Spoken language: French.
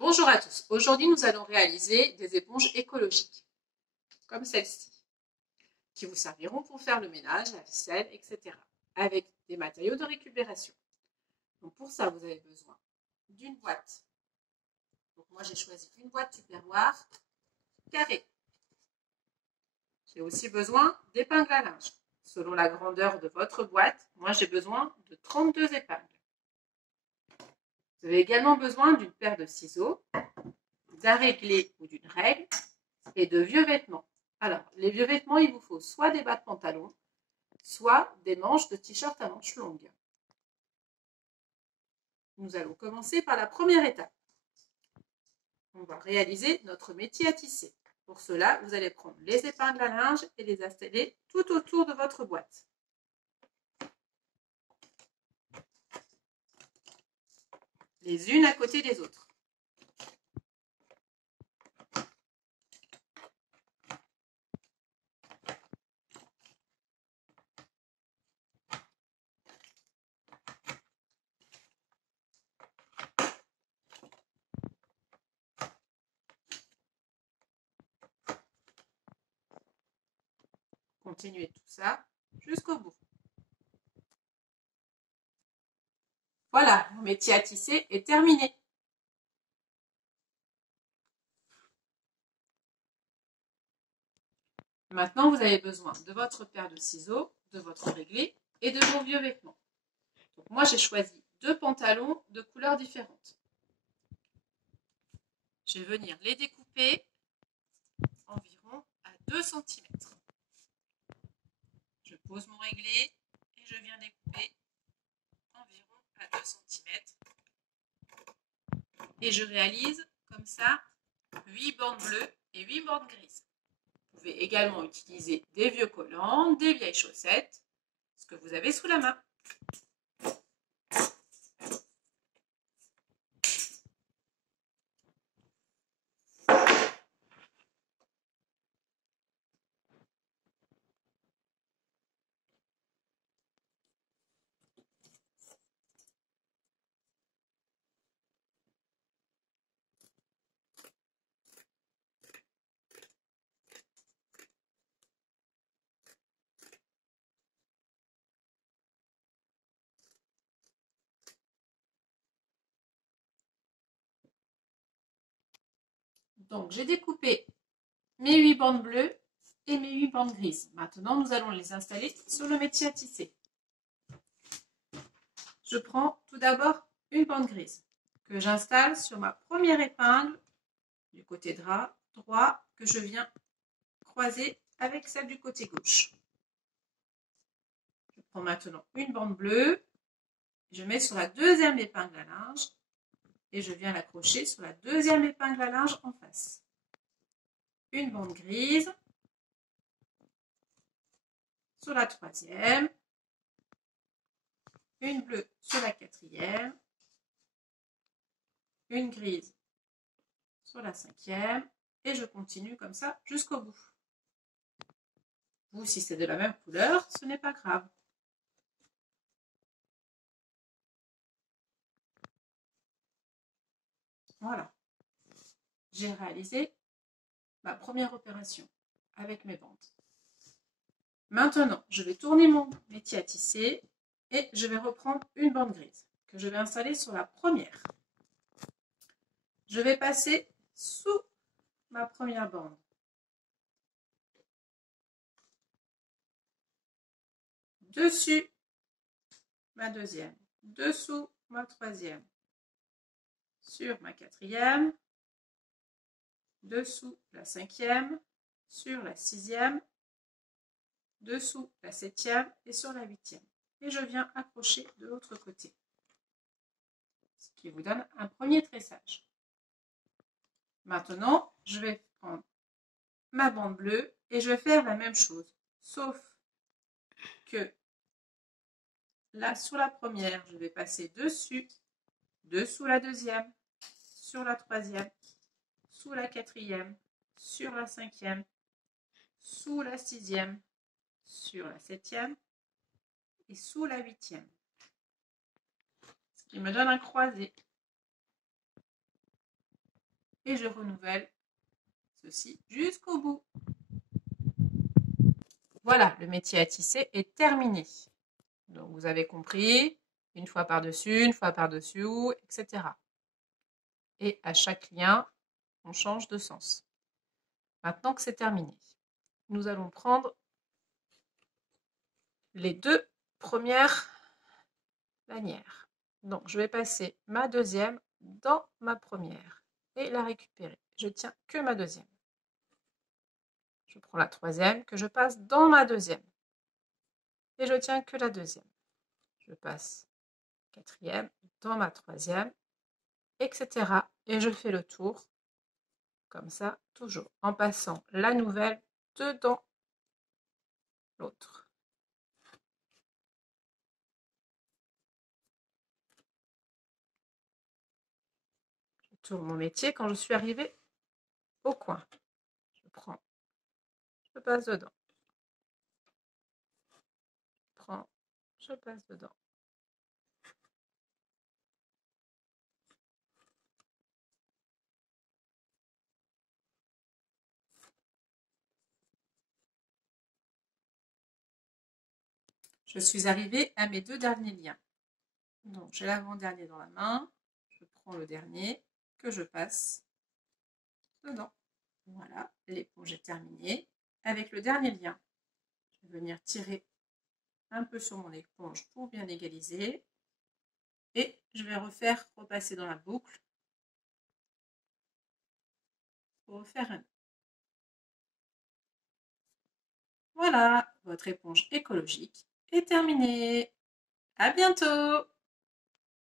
Bonjour à tous, aujourd'hui nous allons réaliser des éponges écologiques, comme celle-ci, qui vous serviront pour faire le ménage, la vaisselle, etc. avec des matériaux de récupération. Donc pour ça, vous avez besoin d'une boîte. Donc moi j'ai choisi une boîte Tupperware carrée. J'ai aussi besoin d'épingles à linge. Selon la grandeur de votre boîte, moi j'ai besoin de 32 épingles. Vous avez également besoin d'une paire de ciseaux, d'un réglé ou d'une règle et de vieux vêtements. Alors, les vieux vêtements, il vous faut soit des bas de pantalon, soit des manches de t-shirt à manches longues. Nous allons commencer par la première étape. On va réaliser notre métier à tisser. Pour cela, vous allez prendre les épingles à linge et les installer tout autour de votre boîte. Les unes à côté des autres. Continuez tout ça jusqu'au bout. Voilà, mon métier à tisser est terminé. Maintenant, vous avez besoin de votre paire de ciseaux, de votre réglé et de vos vieux vêtements. Donc, moi, j'ai choisi 2 pantalons de couleurs différentes. Je vais venir les découper environ à 2 cm. Je pose mon réglé et je viens découper environ à 2 cm. Et je réalise comme ça 8 bandes bleues et 8 bandes grises. Vous pouvez également utiliser des vieux collants, des vieilles chaussettes, ce que vous avez sous la main. Donc, j'ai découpé mes 8 bandes bleues et mes 8 bandes grises. Maintenant, nous allons les installer sur le métier à tisser. Je prends tout d'abord une bande grise que j'installe sur ma première épingle du côté droit que je viens croiser avec celle du côté gauche. Je prends maintenant une bande bleue, je mets sur la deuxième épingle à linge et je viens l'accrocher sur la deuxième épingle à linge en face. Une bande grise sur la troisième, une bleue sur la quatrième, une grise sur la cinquième et je continue comme ça jusqu'au bout. Vous, si c'est de la même couleur, ce n'est pas grave. Voilà. J'ai réalisé ma première opération avec mes bandes. Maintenant, je vais tourner mon métier à tisser et je vais reprendre une bande grise que je vais installer sur la première. Je vais passer sous ma première bande. Dessus ma deuxième. Dessous ma troisième. Sur ma quatrième. Dessous la cinquième. Sur la sixième. Dessous la septième et sur la huitième. Et je viens accrocher de l'autre côté. Ce qui vous donne un premier tressage. Maintenant, je vais prendre ma bande bleue et je vais faire la même chose. Sauf que là, sur la première, je vais passer dessus, dessous la deuxième, sur la troisième, sous la quatrième, sur la cinquième, sous la sixième, sur la septième et sous la huitième. Ce qui me donne un croisé. et je renouvelle ceci jusqu'au bout. Voilà, le métier à tisser est terminé. Donc vous avez compris, une fois par-dessus, une fois par-dessous, etc. Et à chaque lien, on change de sens. Maintenant que c'est terminé, nous allons prendre les 2 premières lanières. Donc je vais passer ma deuxième dans ma première et la récupérer. Je tiens que ma deuxième. Je prends la troisième que je passe dans ma deuxième et je tiens que la deuxième. Je passe quatrième dans ma troisième, etc. Et je fais le tour comme ça, toujours en passant la nouvelle dedans l'autre. Je tourne mon métier quand je suis arrivée au coin. Je prends, je passe dedans. Je prends, je passe dedans. Je suis arrivée à mes 2 derniers liens. Donc j'ai l'avant-dernier dans la main, je prends le dernier que je passe dedans. Voilà, l'éponge est terminée. Avec le dernier lien, je vais venir tirer un peu sur mon éponge pour bien égaliser. Et je vais repasser dans la boucle pour refaire un nœud. Voilà, votre éponge écologique est terminée. À bientôt!